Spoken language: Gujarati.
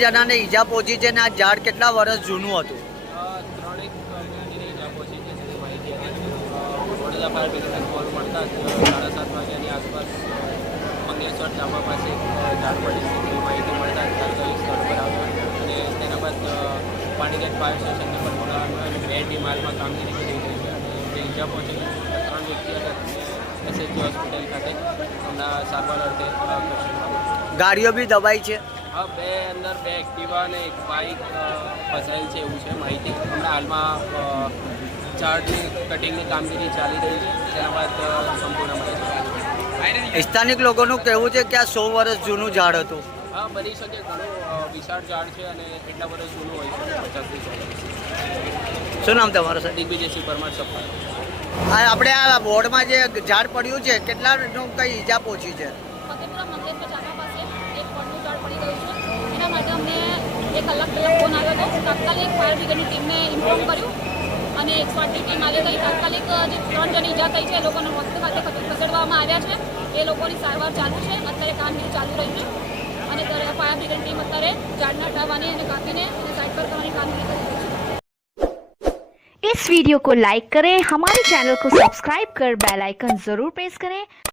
જણાને ઈજા પહોંચી છે અને આ ઝાડ કેટલા વર્ષ જૂનું હતું? 3 વ્યક્તિને ઈજા પહોંચી છે તેની માહિતી હતી. વડોદરા ફાયર બ્રિગેડને કોલ મળતા જ 7:30 વાગ્યાની આસપાસ મંગેશ્વર ધાબા પાસે ઝાડ પડી છે તેની માહિતી મળતા જ તાત્કાલિક સ્થળ પર આવ્યા અને તેના બાદ પાણીગેટ ફાયર સ્ટેશનને પણ બોલાવવામાં અને 2 ટીમ હાલમાં કામગીરી કરી રહી છે અને જે ઈજા પહોંચી છે 3 વ્યક્તિ હતા એસએચજી હોસ્પિટલ ખાતે હમણાં સારવાર અર્થે ખસેડવામાં. ગાડીઓ બી દબાઈ છે? હા, અંદર 2 એક્ટિવા અને 1 બાઇક ફસાયેલ છે એવું છે માહિતી. હમણાં હાલમાં ઝાડની કટિંગની કામગીરી ચાલી રહી છે તેના બાદ સંપૂર્ણ માહિતી. સ્થાનિક લોકોનું કહેવું છે કે આ 100 વર્ષ જૂનું ઝાડ હતું. હા, બની શકે. ઘણું વિશાળ ઝાડ છે અને એટલા વર્ષ જૂનું હોય છે, 50 વર્ષ. શું નામ તમારું સર? દિગ્વિજયસિંહ પરમાર સપ્લાય. આપણે આ બોર્ડમાં જે ઝાડ પડ્યું છે કેટલાનું કઈ ઈજા પહોંચી છે? ફતેપુરા મંગેશપુર ચાના પાસે એક વડનું ઝાડ પડી ગયું છે. એના માટે અમને 1 કલાક પહેલાં ફોન આવ્યો હતો. તાત્કાલિક ફાયર બ્રિગેડની ટીમને ઇન્ફોર્મ કર્યું અને 108ની ટીમ આવી ગઈ. તાત્કાલિક જે 3 જણ ઈજા થઈ છે એ લોકોને હોસ્પિટલ ખાતે ખસેડવામાં આવ્યા છે. એ લોકોની સારવાર ચાલુ છે. અત્યારે કામગીરી ચાલુ રહી છે અને ફાયર બ્રિગેડની ટીમ અત્યારે ઝાડને હટાવવાની અને કાપીને અને સાઈડ પર કરવાની કામગીરી કરી રહી છે. इस वीडियो को लाइक करें, हमारे चैनल को सब्सक्राइब कर बेल आइकन जरूर प्रेस करें